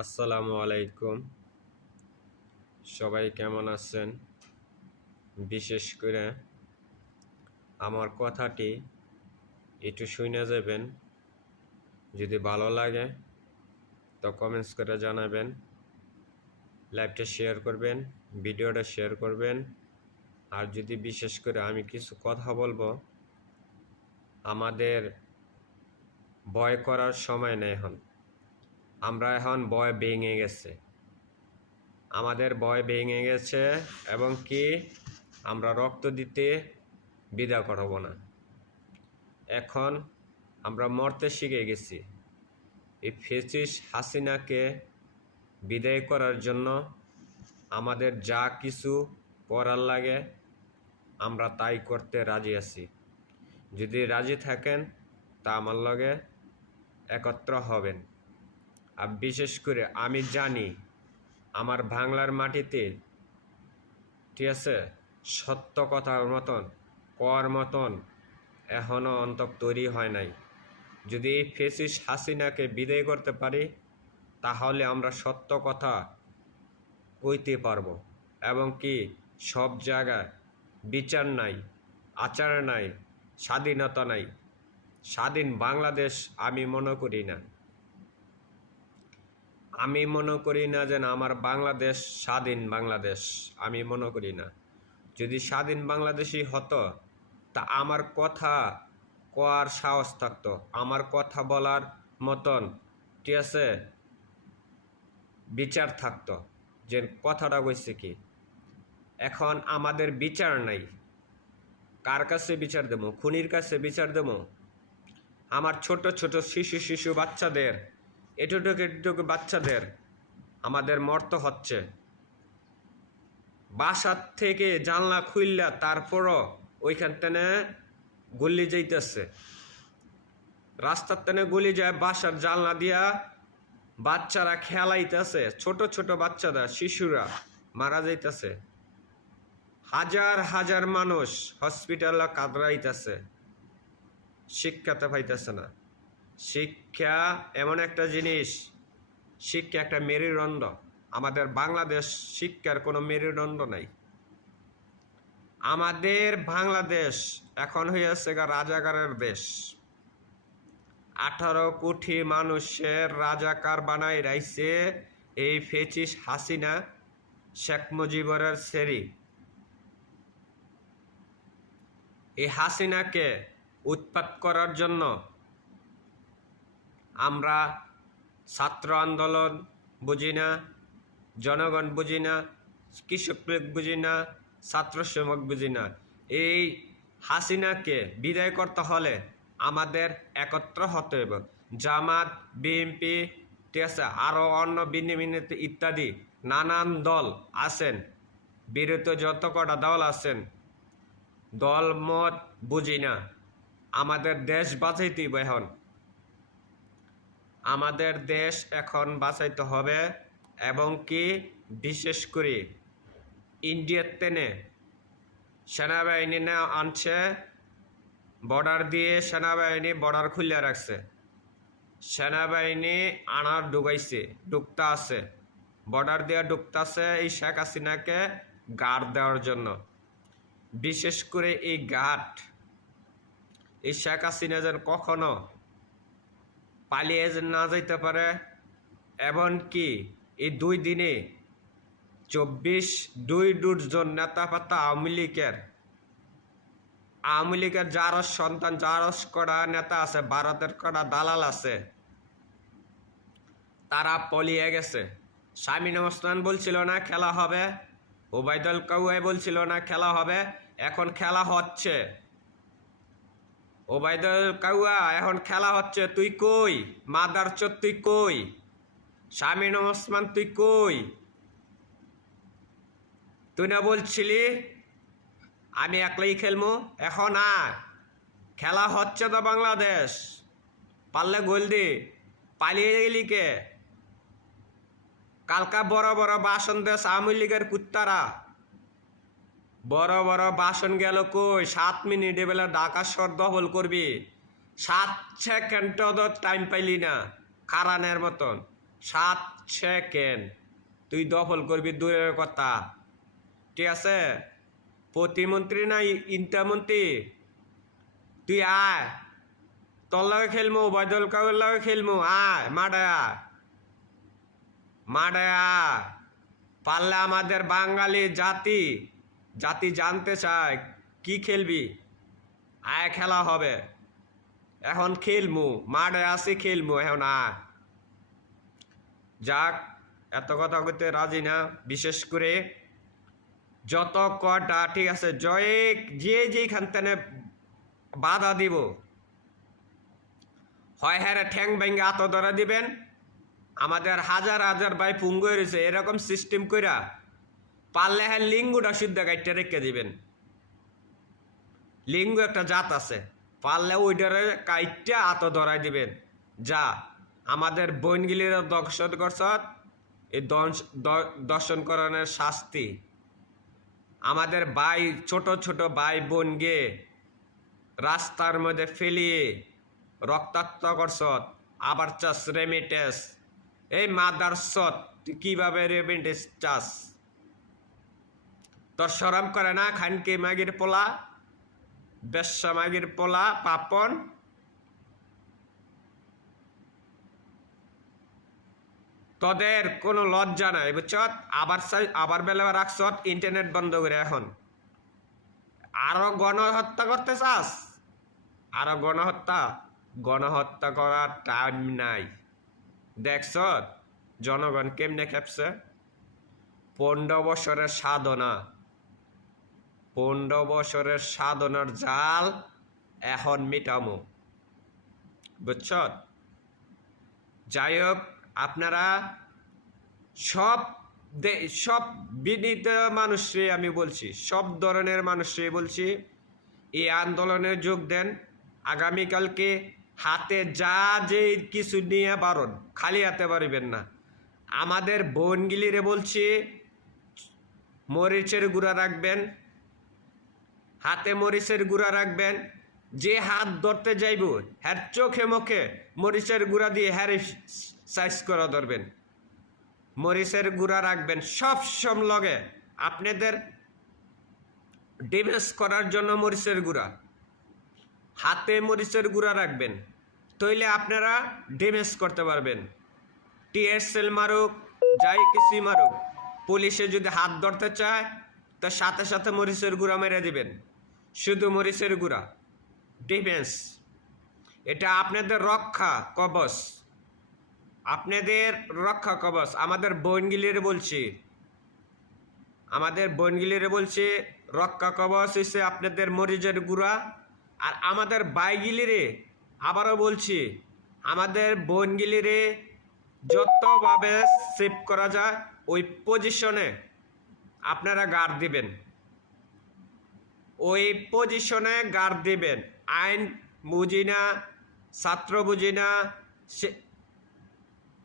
আসসালামু আলাইকুম। সবাই কেমন আছেন? বিশেষ করে আমার কথাটি একটু শুনে যাবেন। যদি ভালো লাগে তো কমেন্টস করে জানাবেন, লাইভটা শেয়ার করবেন, ভিডিওটা শেয়ার করবেন। আর যদি বিশেষ করে আমি কিছু কথা বলবো, আমাদের ভয় করার সময় নেই। আমরা এখন ভয় ভেঙে গেছে, আমাদের ভয় ভেঙে গেছে এবং কি আমরা রক্ত দিতে দ্বিধা করব না। এখন আমরা মরতে শিখে গেছি। এই ফ্যাসিস্ট হাসিনাকে বিদায় করার জন্য আমাদের যা কিছু করার লাগে আমরা তাই করতে রাজি আছি। যদি রাজি থাকেন তা আমার লগে একত্র হবেন। আর বিশেষ করে আমি জানি আমার বাংলার মাটিতে, ঠিক আছে, সত্য কথার মতন কর মতন এখনও অন্তক তৈরি হয় নাই। যদি এই ফ্যাসিস্ট হাসিনাকে বিদায় করতে পারি তাহলে আমরা সত্য কথা কইতে পারবো। এবং কি সব জায়গায় বিচার নাই, আচার নাই, স্বাধীনতা নাই। স্বাধীন বাংলাদেশ আমি মনে করি না। আমি মনে করি না যে আমার বাংলাদেশ স্বাধীন বাংলাদেশ, আমি মনে করি না। যদি স্বাধীন বাংলাদেশই হতো তা আমার কথা কোয়ার সাহস থাকতো, আমার কথা বলার মতন, ঠিক আছে, বিচার থাকতো যে কথাটা কইছে কি। এখন আমাদের বিচার নাই। কার কাছে বিচার দেবো? খুনির কাছে বিচার দেবো? আমার ছোট ছোট শিশু বাচ্চাদের, এটুকু বাচ্চাদের আমাদের মরতে হচ্ছে। বাসার থেকে জানলা খুললা তারপরও ওইখান থেকে গুলি যাইতেছে, রাস্তার থেকে গুলি যায়, বাসার জানলা দিয়া বাচ্চারা খেলাইতেছে, ছোট ছোট বাচ্চারা, শিশুরা মারা যাইতেছে। হাজার হাজার মানুষ হসপিটালে কাতরাইতেছে, শিক্ষাতে পাইতেছে না। শিক্ষা এমন একটা জিনিস, শিক্ষা একটা মেরুদণ্ড। আমাদের বাংলাদেশ শিক্ষার কোনো মেরুদণ্ড নাই। আমাদের বাংলাদেশ এখন হইয়াছে রাজাকারের দেশ। 18 কোটি মানুষের রাজাকার বানাই রাইছে এই ফ্যাসিস্ট হাসিনা, শেখ মুজিবুর সেরি। এই হাসিনাকে উৎখাত করার জন্য আমরা ছাত্র আন্দোলন বুঝি না, জনগণ বুঝি না, কৃষক বুঝি না, ছাত্র শ্রমিক বুঝি না। এই হাসিনাকে বিদায় করতে হলে আমাদের একত্র হতে হবে। জামাত, বিএনপি, ঠিক আছে, আরও অন্য ভিন্ন ভিন্ন ইত্যাদি নানান দল আছেন, বিরোধী যত কটা দল আছেন, দল মত বুঝি না। আমাদের দেশ বাঁচাইতে এখন, আমাদের দেশ এখন বাঁচাইতে হবে। এবং কি বিশেষ করে ইন্ডিয়ার তেনে সেনাবাহিনী না আনছে, বর্ডার দিয়ে সেনাবাহিনী বর্ডার খুলে রাখছে। সেনাবাহিনী আনার ঢুকতে আছে, বর্ডার দিয়ে ঢুকতেছে এই শেখ হাসিনাকে গার্ড দেওয়ার জন্য। বিশেষ করে এই গার্ড, এই শেখ হাসিনা যেন কখনো পালিয়ে না যাইতে পারে। এমনকি এই 2 দিনে 24 নেতা পাতা আওয়ামী লীগের যারা সন্তান, যারা কটা নেতা আছে, ভারতের কটা দালাল আছে, তারা পলিয়ে গেছে। শামীম ওসমান বলছিল না খেলা হবে, ওবায়দুল কাউয়াই বলছিল না খেলা হবে, এখন খেলা হচ্ছে। ওবায়দুল কাউয়া এখন খেলা হচ্ছে। তুই কই মাদারচোদ? তুই কই শামীম ওসমান? তুই কই? তুই না বলছিলি আমি একলাই খেলবো? এখন আর খেলা হচ্ছে তো বাংলাদেশ। পারলে গোল দি, পালিয়ে গেলি কে? কালকা বড় বড় ভাষণ দেশ আওয়ামী লীগের কুত্তারা, বড় বড় ভাষণ গেল কই? 7 মিনিটে বেলা ঢাকা শহর দখল করবি, 7 সেকেন্ড টাইম পাইলি না, কারানের মতন। 7 সেকেন্ড তুই দখল করবি দূরের কথা, ঠিক আছে? প্রতিমন্ত্রী না ইন্টামন্ত্রী, তুই আয়, তোর লগে খেলমু, বৈদল কাউর লগে খেলমু, আয় মাঠে আয়, মাঠে আয়। পারলে আমাদের বাঙালি জাতি জানতে চায় কি খেলবি, আয় খেলা হবে, এখন খেলমু, মাঠে আসি খেলমু, এখন আয়। যাক, এত কথা কইতে রাজি না, বিশেষ করে যত কটা, ঠিক আছে, যেখান থেকে বাধা দিব, হয় হ্যাঁ ঠ্যাং ভেঙে আত ধরা দিবেন। আমাদের হাজার হাজার ভাই পুঙ্গ রয়েছে, এরকম সিস্টেম কইরা পারলে হ্যাঁ লিঙ্গুটা শুদ্ধ কাইটটা রেখে দিবেন। লিঙ্গ একটা জাত আছে, পারলে ওইটারে কাইটটা আত ধরাই দিবেন। যা আমাদের বইনগিলির দর্শন করছত, এই দর্শন করানোর শাস্তি। আমাদের ভাই, ছোট ছোট ভাই বোনকে রাস্তার মধ্যে ফেলিয়ে রক্তাক্ত করছত, আবার চাস রেমিটেন্স। এই মাদার সৎ, তুই কিভাবে রেমিটেন্স চাস? তোর শরম করে না? খানকে মাগির পোলা, বেশ্যা মাগির পোলা, পাপন। তোদের কোনো লজ্জা নাই, বুঝছ? আবার বেলা রাখছত ইন্টারনেট বন্ধ করে। এখন আরো গণহত্যা করতে চাস? আরো গণহত্যা করার টাইম নাই। দেখছ জনগণ কেমনে খেপছে? 15 বছরের সাধনা, 15 বছরের সাধনার জাল এখন মিটামো, বুঝছ? যাই হোক, আপনারা সব বিনীত মানুষরে আমি বলছি, সব ধরনের মানুষরে বলছি, এই আন্দোলনে যোগ দেন। আগামীকালকে হাতে যা যে কিছু নিয়ে বারণ, খালি হাতে পারিবেন না। আমাদের বোনগিলিরে বলছি, মরিচের গুঁড়া রাখবেন, হাতে মরিচের গুঁড়া রাখবেন। যে হাত ধরতে যাইব হ্যার চোখে মুখে মরিচের গুঁড়া দিয়ে হ্যারে সাইজ করা ধরবেন, মরিচের গুঁড়া রাখবেন সব লগে। আপনাদের ড্যামেজ করার জন্য মরিচের গুঁড়া, হাতে মরিচের গুঁড়া রাখবেন, তইলে আপনারা ড্যামেজ করতে পারবেন। টিএসএল মারুক, যাই কিছু মারুক, পুলিশে যদি হাত ধরতে চায় তো সাথে সাথে মরিচের গুঁড়া মেরে দিবেন। শুধু মরিচের গুঁড়া, ডিফেন্স, এটা আপনাদের রক্ষা কবচ, আপনাদের রক্ষা কবচ। আমাদের বোনগিলিরে বলছি, রক্ষা কবচ হচ্ছে আপনাদের মরিচের গুঁড়া। আর আমাদের বাইগিলিরে আবারও বলছি, আমাদের বোনগিলিরে যতভাবে সেভ করা যায় ওই পজিশনে আপনারা গার্ড দিবেন, ওই পজিশনে গার্ড দিবেন। আইন বুঝি না, ছাত্র বুঝি না,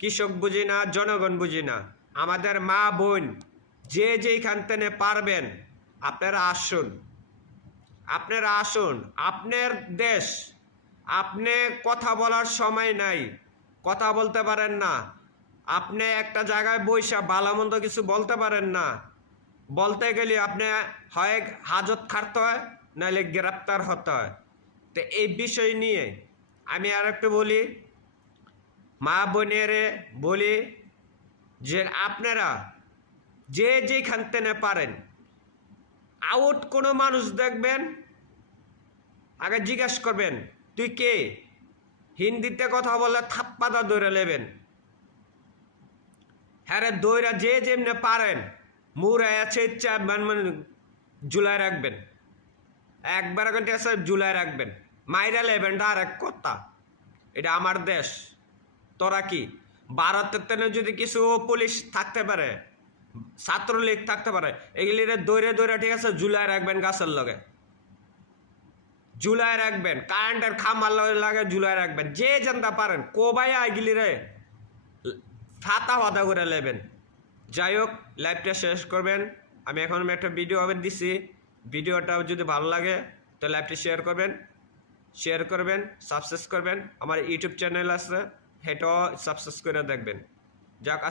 কৃষক বুঝি না, জনগণ বুঝি না। আমাদের মা বোন যেইখান থেকে পারবেন আপনারা আসুন, আপনার দেশ, আপনি কথা বলার সময় নাই, কথা বলতে পারেন না, আপনি একটা জায়গায় বইসা ভালোমন্দ কিছু বলতে পারেন না। বলতে গেলে আপনি হয় হাজত খাটতে হয়, নাহলে গ্রেপ্তার হতে হয়। তো এই বিষয় নিয়ে আমি আর একটু বলি, মা বোনেরে বলি যে আপনারা যেখান থেকে পারেন, আউট কোনো মানুষ দেখবেন আগে জিজ্ঞাসা করবেন তুই কে, হিন্দিতে কথা বললে থাপ্পাদা দৌড়ে নেবেন। হ্যাঁ দৌড়া যেমনি পারেন মুড়ে আছে জুলাই রাখবেন, একবার জুলাই রাখবেন, মাইরা লেবেন। আর এক কথা, এটা আমার দেশ। তোরা কি ভারতের তেনে যদি কিছু পুলিশ থাকতে পারে, ছাত্রলীগ থাকতে পারে, এগুলি দৌড়ে ঠিক আছে জুলাই রাখবেন, গাছের লগে জুলাই রাখবেন, কারেন্টের খামার লাগে জুলাই রাখবেন। যে জানতে পারেন কোবাইয়া এগুলি রে ফাতা ফাতা করে নেবেন। যাই হোক, লাইভটা শেষ করবেন। আমি এখন একটা ভিডিও দিচ্ছি, ভিডিওটা যদি ভালো লাগে তো লাইভটি শেয়ার করবেন, সাবস্ক্রাইব করবেন। আমার ইউটিউব চ্যানেল আছে, সেটাও সাবস্ক্রাইব করে দেখবেন। যাক